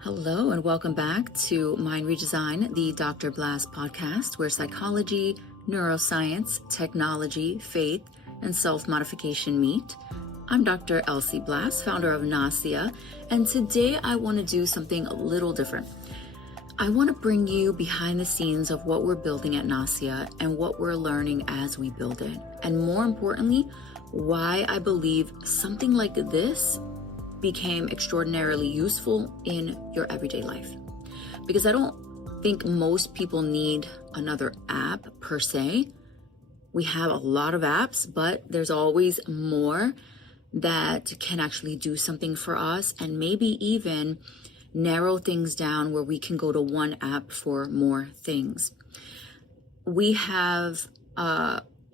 Hello and welcome back to Mind Redesign, the Dr. Blass Podcast, where psychology, neuroscience, technology, faith, and self-modification meet. I'm Dr. Elsie Blass, founder of NACIA, and today I want to do something a little different. I want to bring you behind the scenes of what we're building at NACIA and what we're learning as we build it. And more importantly, why I believe something like this became extraordinarily useful in your everyday life. Because I don't think most people need another app per se. We have a lot of apps, but there's always more that can actually do something for us and maybe even narrow things down where we can go to one app for more things. We have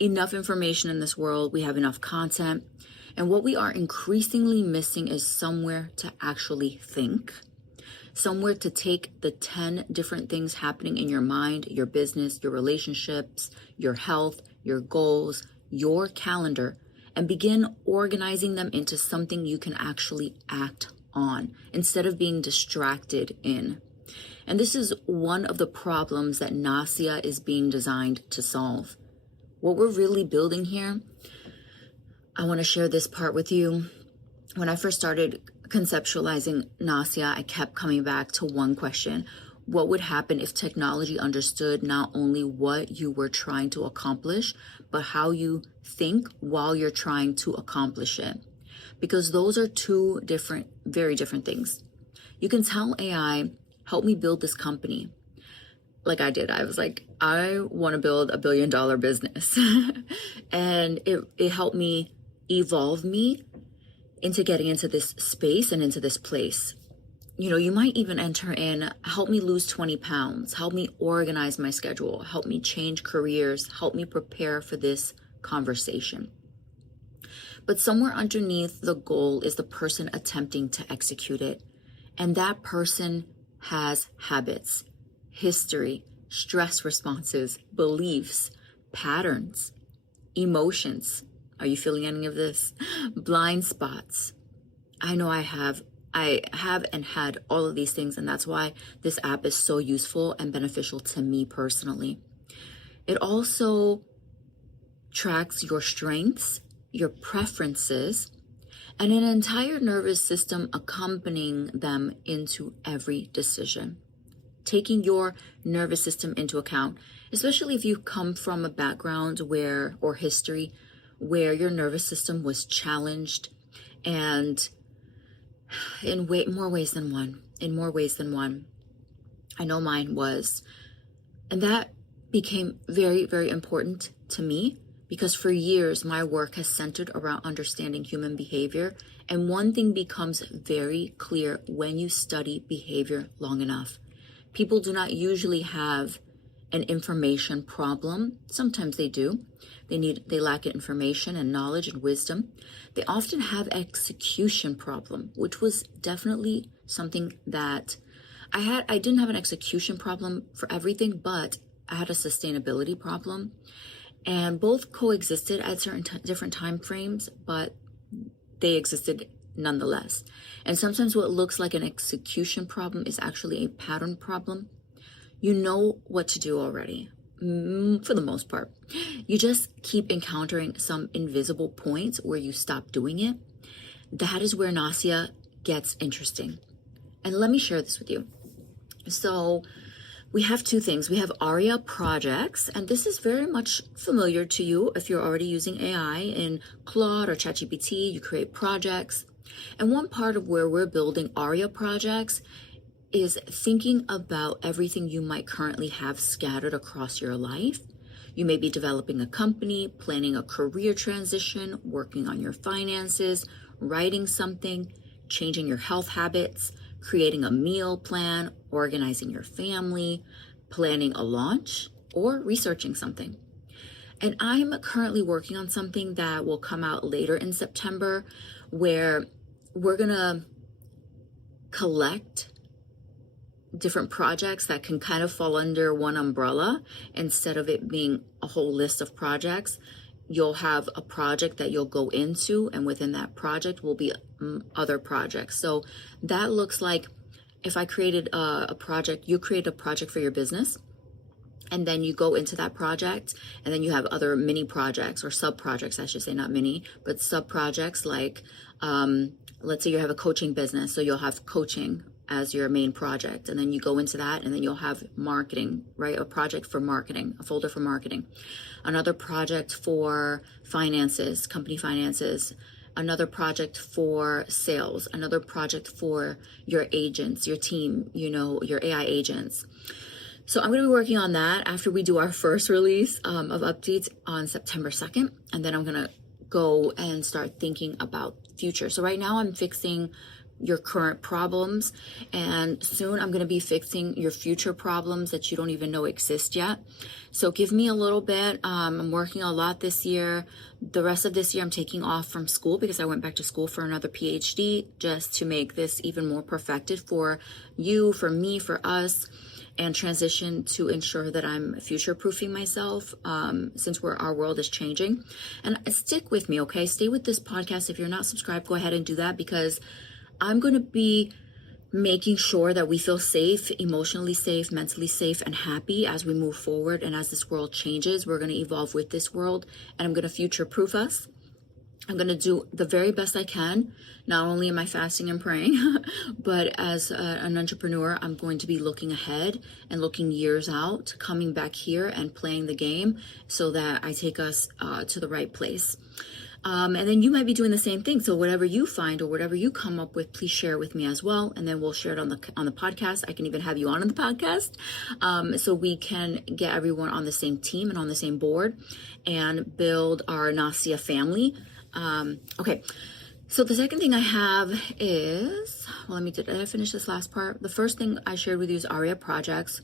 enough information in this world. We have enough content. And what we are increasingly missing is somewhere to actually think, somewhere to take the 10 different things happening in your mind, your business, your relationships, your health, your goals, your calendar, and begin organizing them into something you can actually act on instead of being distracted in. And this is one of the problems that NACIA is being designed to solve. What we're really building here, I want to share this part with you. When I first started conceptualizing NACIA, I kept coming back to one question. What would happen if technology understood not only what you were trying to accomplish, but how you think while you're trying to accomplish it? Because those are two very different things. You can tell AI, help me build this company. Like I did. I was like, I want to build $1 billion business. And it helped me evolve me into getting into this space and into this place. You know, you might even enter in, help me lose 20 pounds, help me organize my schedule, help me change careers, help me prepare for this conversation. But somewhere underneath the goal is the person attempting to execute it. And that person has habits, history, stress responses, beliefs, patterns, emotions. Are you feeling any of this? Blind spots. I know I have and had all of these things, and that's why this app is so useful and beneficial to me personally. It also tracks your strengths, your preferences, and an entire nervous system accompanying them into every decision. Taking your nervous system into account, especially if you come from a background or history where your nervous system was challenged, and in more ways than one. I know mine was. And that became very, very important to me because for years, my work has centered around understanding human behavior. And one thing becomes very clear when you study behavior long enough. People do not usually have an information problem. Sometimes they do. They lack information and knowledge and wisdom. They often have execution problem, which was definitely something that I had. I didn't have an execution problem for everything, but I had a sustainability problem. And both coexisted at certain different time frames, but they existed nonetheless. And sometimes what looks like an execution problem is actually a pattern problem. You know what to do already, for the most part. You just keep encountering some invisible points where you stop doing it. That is where NACIA gets interesting. And let me share this with you. So we have two things. We have Aria Projects, and this is very much familiar to you if you're already using AI in Claude or ChatGPT. You create projects. And one part of where we're building Aria Projects is thinking about everything you might currently have scattered across your life. You may be developing a company, planning a career transition, working on your finances, writing something, changing your health habits, creating a meal plan, organizing your family, planning a launch, or researching something. And I'm currently working on something that will come out later in September where we're gonna collect different projects that can kind of fall under one umbrella. Instead of it being a whole list of projects, you'll have a project that you'll go into, and within that project will be other projects. So that looks like if I created a project, you create a project for your business, and then you go into that project, and then you have other mini projects or sub projects, I should say, not mini, but sub projects like, let's say you have a coaching business. So you'll have coaching as your main project. And then you go into that, and then you'll have marketing, right? A project for marketing, a folder for marketing, another project for finances, company finances, another project for sales, another project for your agents, your team, your AI agents. So I'm going to be working on that after we do our first release of updates on September 2nd. And then I'm going to go and start thinking about future. So right now I'm fixing your current problems, and soon I'm going to be fixing your future problems that you don't even know exist yet. So give me a little bit. I'm working a lot this year. The rest of this year I'm taking off from school because I went back to school for another PhD, just to make this even more perfected for you, for me, for us, and transition to ensure that I'm future-proofing myself, since our world is changing. And stick with me, okay? Stay with this podcast. If you're not subscribed, go ahead and do that, because I'm going to be making sure that we feel safe, emotionally safe, mentally safe, and happy as we move forward. And as this world changes, we're going to evolve with this world, and I'm going to future-proof us. I'm going to do the very best I can. Not only am I fasting and praying, but as an entrepreneur, I'm going to be looking ahead and looking years out, coming back here and playing the game so that I take us to the right place. And then you might be doing the same thing. So whatever you find or whatever you come up with, please share with me as well. And then we'll share it on the podcast. I can even have you on the podcast, so we can get everyone on the same team and on the same board and build our NACIA family. Okay. So the second thing I have is, did I finish this last part? The first thing I shared with you is Aria Projects,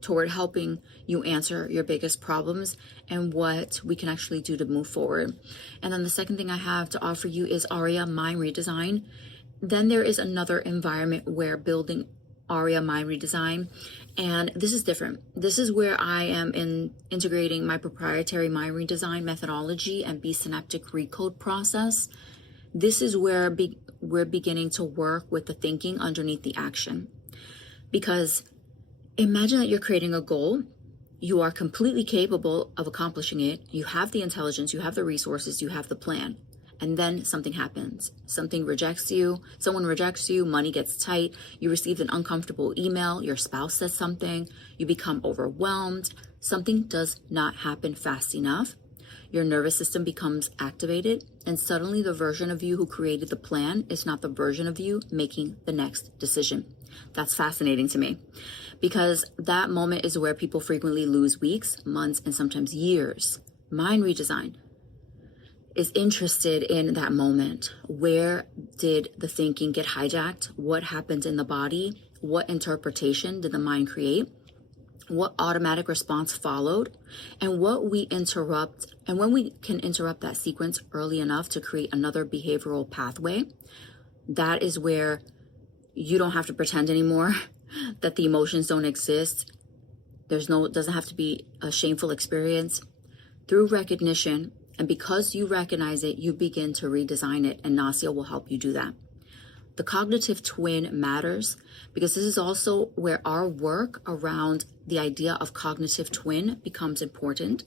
toward helping you answer your biggest problems and what we can actually do to move forward. And then the second thing I have to offer you is Aria Mind Redesign. Then there is another environment where building Aria Mind Redesign, and this is different. This is where I am integrating my proprietary mind redesign methodology and B-synaptic recode process. This is where we're beginning to work with the thinking underneath the action. Because imagine that you're creating a goal. You are completely capable of accomplishing it. You have the intelligence, you have the resources, you have the plan. And then something happens. Someone rejects you, money gets tight, you receive an uncomfortable email, your spouse says something, you become overwhelmed, something does not happen fast enough, your nervous system becomes activated, and suddenly the version of you who created the plan is not the version of you making the next decision. That's fascinating to me, because that moment is where people frequently lose weeks, months, and sometimes years. Mind redesign is interested in that moment. Where did the thinking get hijacked? What happened in the body? What interpretation did the mind create? What automatic response followed? And what we interrupt, and when we can interrupt that sequence early enough to create another behavioral pathway, that is where you don't have to pretend anymore that the emotions don't exist. Doesn't have to be a shameful experience. Through recognition, and because you recognize it, you begin to redesign it, and NACIA will help you do that. The cognitive twin matters because this is also where our work around the idea of cognitive twin becomes important.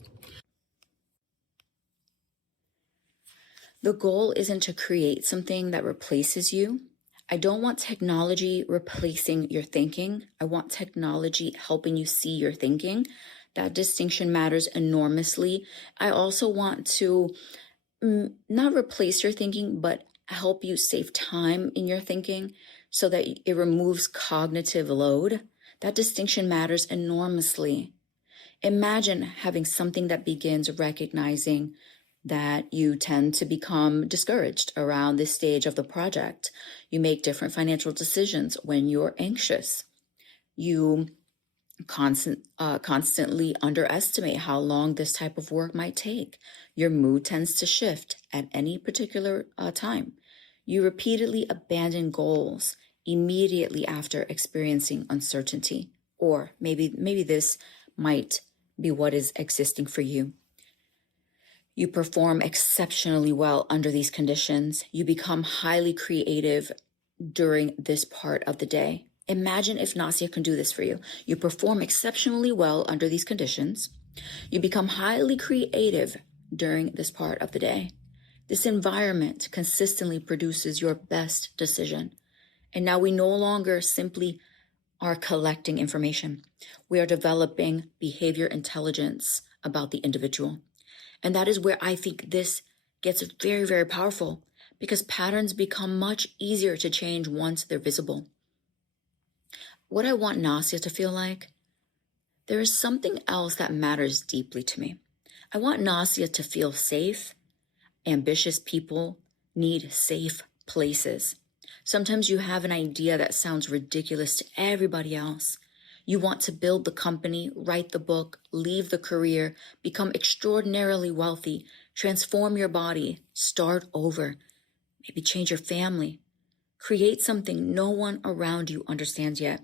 The goal isn't to create something that replaces you. I don't want technology replacing your thinking. I want technology helping you see your thinking. That distinction matters enormously. I also want to not replace your thinking, but help you save time in your thinking so that it removes cognitive load. That distinction matters enormously. Imagine having something that begins recognizing that you tend to become discouraged around this stage of the project. You make different financial decisions when you're anxious. You constantly underestimate how long this type of work might take. Your mood tends to shift at any particular time. You repeatedly abandon goals immediately after experiencing uncertainty, or maybe this might be what is existing for you. You perform exceptionally well under these conditions. You become highly creative during this part of the day. Imagine if NACIA can do this for you. You perform exceptionally well under these conditions. You become highly creative during this part of the day. This environment consistently produces your best decision. And now we no longer simply are collecting information. We are developing behavior intelligence about the individual. And that is where I think this gets very, very powerful, because patterns become much easier to change once they're visible. What I want NACIA to feel like, there is something else that matters deeply to me. I want NACIA to feel safe. Ambitious people need safe places. Sometimes you have an idea that sounds ridiculous to everybody else. You want to build the company, write the book, leave the career, become extraordinarily wealthy, transform your body, start over, maybe change your family, create something no one around you understands yet.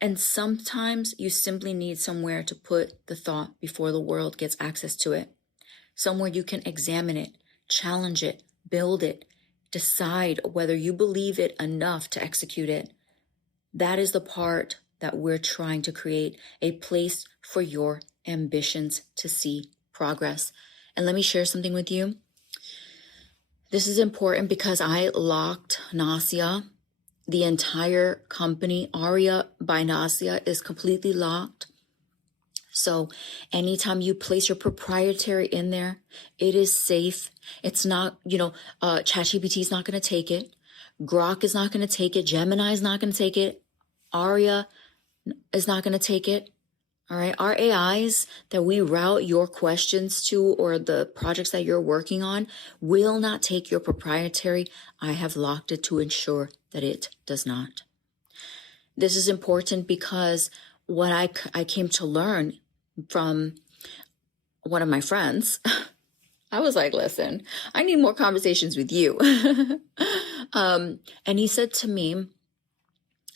And sometimes you simply need somewhere to put the thought before the world gets access to it. Somewhere you can examine it, challenge it, build it, decide whether you believe it enough to execute it. That is the part that we're trying to create, a place for your ambitions to see progress. And let me share something with you. This is important because I locked NACIA. The entire company, Aria by NACIA, is completely locked. So anytime you place your proprietary in there, it is safe. It's not, ChatGPT is not going to take it. Grok is not going to take it. Gemini is not going to take it. Aria is not going to take it. All right. Our AIs that we route your questions to, or the projects that you're working on, will not take your proprietary. I have locked it to ensure that it does not. This is important because what I came to learn from one of my friends, I was like, listen, I need more conversations with you. And he said to me,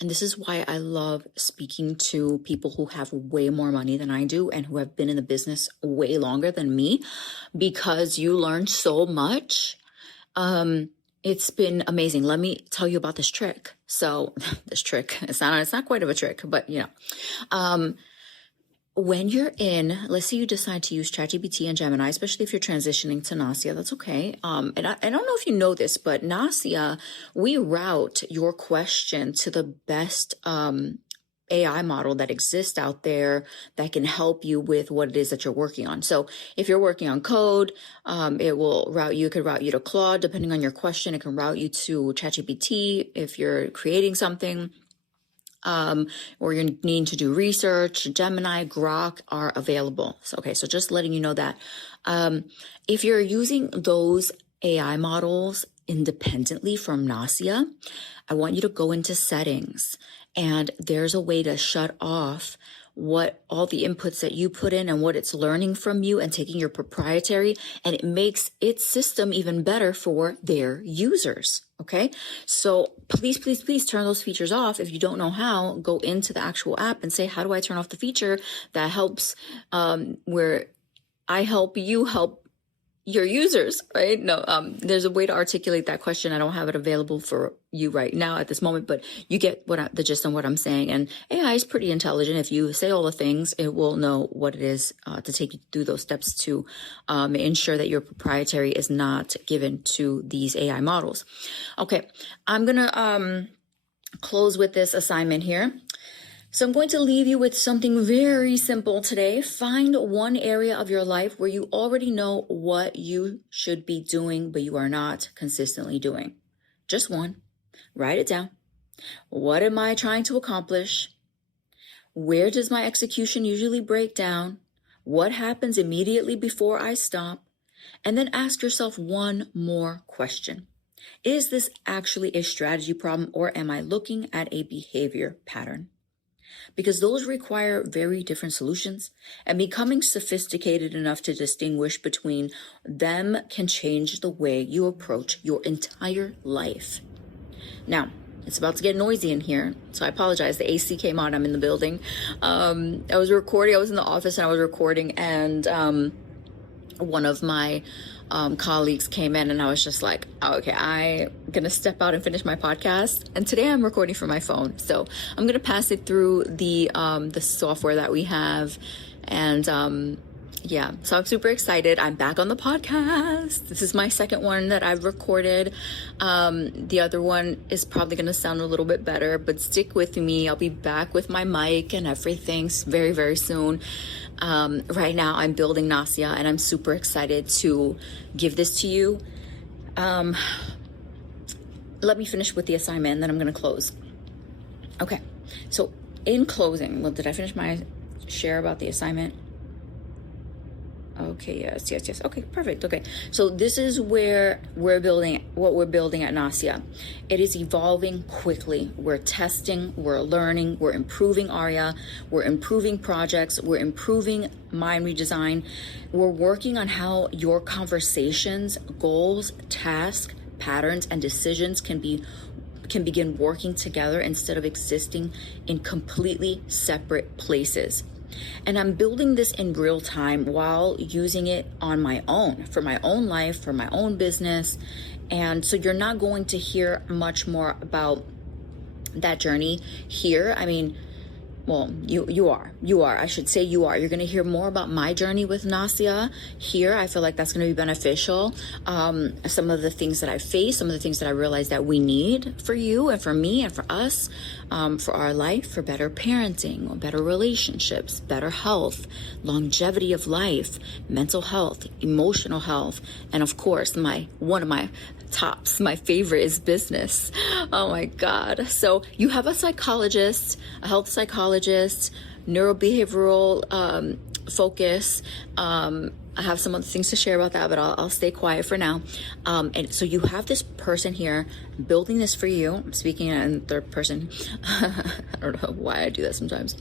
and this is why I love speaking to people who have way more money than I do and who have been in the business way longer than me, because you learn so much. It's been amazing. Let me tell you about this trick. So this trick, it's not quite of a trick, but when you're in, let's say you decide to use ChatGPT and Gemini, especially if you're transitioning to NACIA, that's okay. And I don't know if you know this, but NACIA, we route your question to the best AI model that exists out there that can help you with what it is that you're working on. So if you're working on code, it will route you. It could route you to Claude, depending on your question. It can route you to ChatGPT if you're creating something. Or you're needing to do research. Gemini, Grok are available. So just letting you know that. If you're using those AI models independently from NACIA, I want you to go into settings, and there's a way to shut off what all the inputs that you put in and what it's learning from you and taking your proprietary, and it makes its system even better for their users. Okay. So please turn those features off. If you don't know how, go into the actual app and say, how do I turn off the feature that helps, where I help you help your users, right? No, there's a way to articulate that question. I don't have it available for you right now at this moment, but you get the gist on what I'm saying. And AI is pretty intelligent. If you say all the things, it will know what it is to take you through those steps to ensure that your proprietary is not given to these AI models. Okay, I'm going to close with this assignment here. So I'm going to leave you with something very simple today. Find one area of your life where you already know what you should be doing, but you are not consistently doing. Just one. Write it down. What am I trying to accomplish? Where does my execution usually break down? What happens immediately before I stop? And then ask yourself one more question. Is this actually a strategy problem, or am I looking at a behavior pattern? Because those require very different solutions, and becoming sophisticated enough to distinguish between them can change the way you approach your entire life. Now, it's about to get noisy in here, so I apologize. The AC came on. I'm in the building. I was recording. I was in the office and I was recording, and one of my colleagues came in, and I was just like, oh, okay, I'm going to step out and finish my podcast. And today I'm recording from my phone. So I'm going to pass it through the software that we have. And yeah, so I'm super excited. I'm back on the podcast. This is my second one that I've recorded. The other one is probably going to sound a little bit better, but stick with me. I'll be back with my mic and everything very, very soon. Right now I'm building NACIA, and I'm super excited to give this to you. Let me finish with the assignment, and then I'm going to close. Okay, so in closing, well, did I finish my share about the assignment? Okay, yes. Okay, perfect. Okay, so this is where we're building at NACIA. It is evolving quickly. We're testing, we're learning, we're improving Aria, we're improving projects, we're improving Mind Redesign. We're working on how your conversations, goals, tasks, patterns, and decisions can begin working together instead of existing in completely separate places. And I'm building this in real time while using it on my own, for my own life, for my own business. And so you're not going to hear much more about that journey here. I mean, well, you are. I should say you are. You're going to hear more about my journey with NACIA here. I feel like that's going to be beneficial. Some of the things that I face, some of the things that I realize that we need for you and for me and for us, for our life, for better parenting, better relationships, better health, longevity of life, mental health, emotional health, and of course, one of my tops, my favorite is business. Oh my God. So you have a psychologist, a health psychologist, neurobehavioral focus. I have some other things to share about that, but I'll stay quiet for now. And so you have this person here building this for you. I'm speaking in third person. I don't know why I do that sometimes.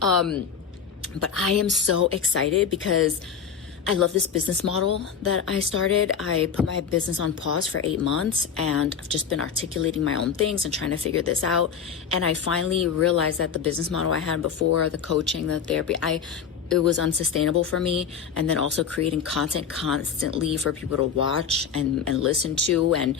But I am so excited because I love this business model that I started. I put my business on pause for 8 months, and I've just been articulating my own things and trying to figure this out. And I finally realized that the business model I had before, the coaching, the therapy, it was unsustainable for me. And then also creating content constantly for people to watch and listen to. And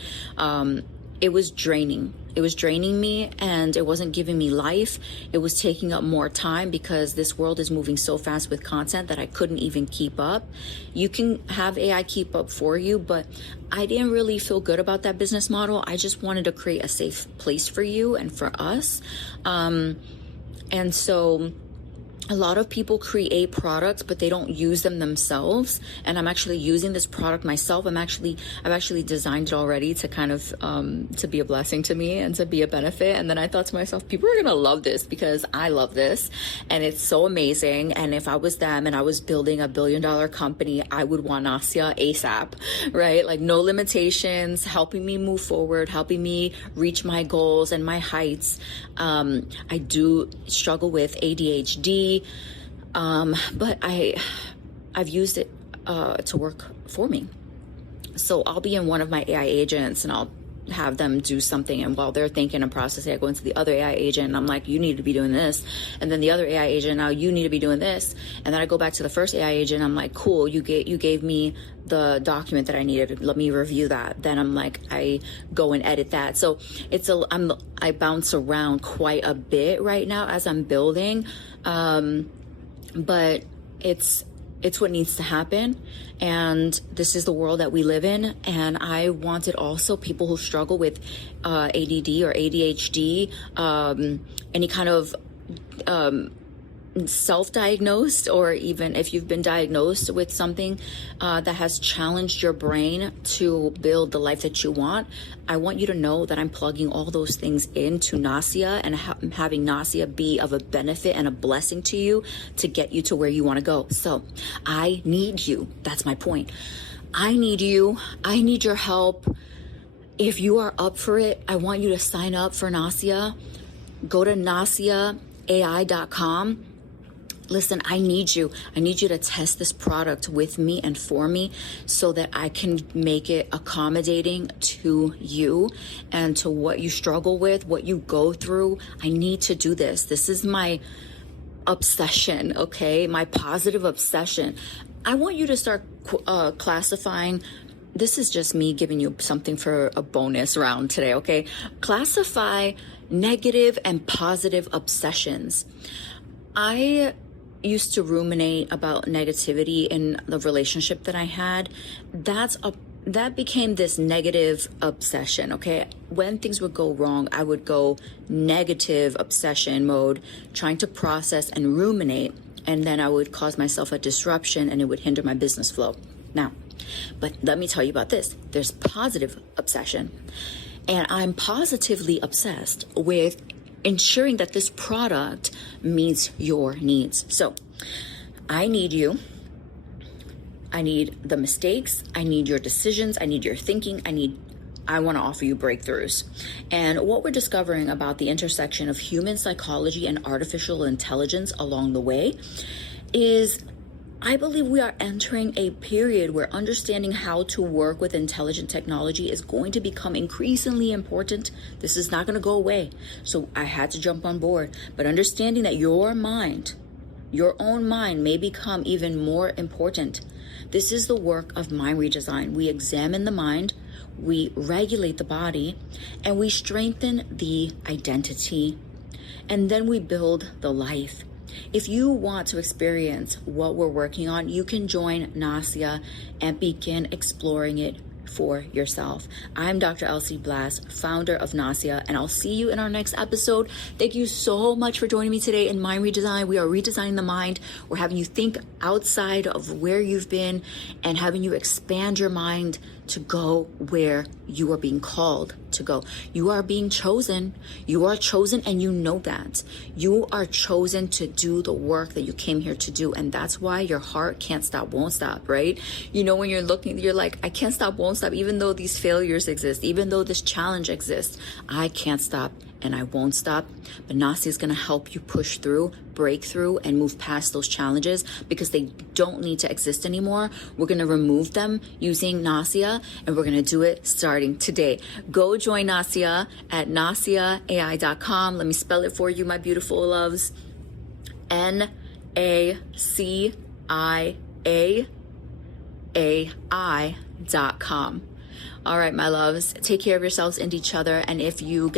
it was draining. It was draining me, and it wasn't giving me life. It was taking up more time because this world is moving so fast with content that I couldn't even keep up. You can have AI keep up for you, but I didn't really feel good about that business model. I just wanted to create a safe place for you and for us. And so a lot of people create products, but they don't use them themselves. And I'm actually using this product myself. I've actually designed it already to kind of, to be a blessing to me and to be a benefit. And then I thought to myself, people are going to love this because I love this and it's so amazing. And if I was them and I was building $1 billion company, I would want NACIA ASAP, right? Like no limitations, helping me move forward, helping me reach my goals and my heights. I do struggle with ADHD. But I've used it to work for me. So I'll be in one of my AI agents and I'll have them do something, and while they're thinking and processing, I go into the other AI agent and I'm like, you need to be doing this, and then the other AI agent, now you need to be doing this, and then I go back to the first AI agent. I'm like, cool, you gave me the document that I needed, let me review that. Then I'm like, I go and edit that. So I bounce around quite a bit right now as I'm building, but it's what needs to happen. And this is the world that we live in. And I wanted also people who struggle with ADD or ADHD, any kind of self-diagnosed, or even if you've been diagnosed with something that has challenged your brain to build the life that you want. I want you to know that I'm plugging all those things into NACIA and having NACIA be of a benefit and a blessing to you to get you to where you want to go. So I need you. That's my point. I need you. I need your help. If you are up for it, I want you to sign up for NACIA. Go to NACIAai.com. Listen, I need you. I need you to test this product with me and for me so that I can make it accommodating to you and to what you struggle with, what you go through. I need to do this. This is my obsession, okay? My positive obsession. I want you to start classifying this is just me giving you something for a bonus round today, okay? Classify negative and positive obsessions. I used to ruminate about negativity in the relationship that I had. That became this negative obsession, okay? When things would go wrong, I would go negative obsession mode, trying to process and ruminate, and then I would cause myself a disruption and it would hinder my business flow. Now, but let me tell you about this. There's positive obsession, and I'm positively obsessed with ensuring that this product meets your needs. So I need you. I need the mistakes. I need your decisions. I need your thinking. I want to offer you breakthroughs. And what we're discovering about the intersection of human psychology and artificial intelligence along the way is, I believe we are entering a period where understanding how to work with intelligent technology is going to become increasingly important. This is not going to go away. So I had to jump on board. But understanding that your mind, your own mind, may become even more important. This is the work of mind redesign. We examine the mind, we regulate the body, and we strengthen the identity. And then we build the life. If you want to experience what we're working on, you can join NACIA and begin exploring it for yourself. I'm Dr. Elsie Blass, founder of NACIA, and I'll see you in our next episode. Thank you so much for joining me today in Mind Redesign. We are redesigning the mind. We're having you think outside of where you've been and having you expand your mind to go where you are being called to go. You are being chosen. You are chosen, and you know that. You are chosen to do the work that you came here to do, and that's why your heart can't stop, won't stop, right? You know, when you're looking, you're like, I can't stop, won't stop, even though these failures exist, even though this challenge exists, I can't stop and I won't stop. But NACIA is going to help you push through, break through, and move past those challenges because they don't need to exist anymore. We're going to remove them using NACIA, and we're going to do it starting today. Go join NACIA at NACIAAI.com. Let me spell it for you, my beautiful loves. NACIAAI.com. All right, my loves, take care of yourselves and each other. And if you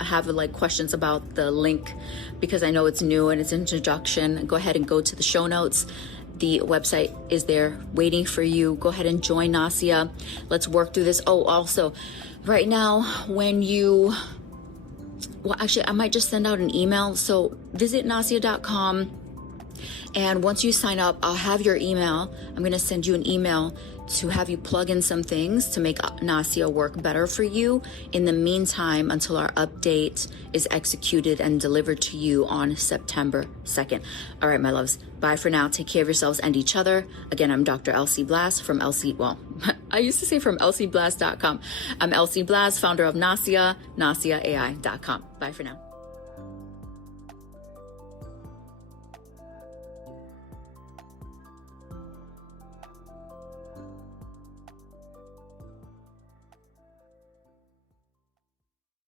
have like questions about the link, because I know it's new and it's an introduction, go ahead and go to the show notes. The website is there waiting for you. Go ahead and join NACIA. Let's work through this. Oh, also, right now, I might just send out an email. So visit NACIA.com. And once you sign up, I'll have your email. I'm going to send you an email to have you plug in some things to make NACIA work better for you in the meantime until our update is executed and delivered to you on September 2nd. All right, my loves. Bye for now. Take care of yourselves and each other. Again, I'm Dr. Elsie Blass from I used to say from ElsieBlass.com. I'm Elsie Blass, founder of NACIA, NACIAAI.com. Bye for now.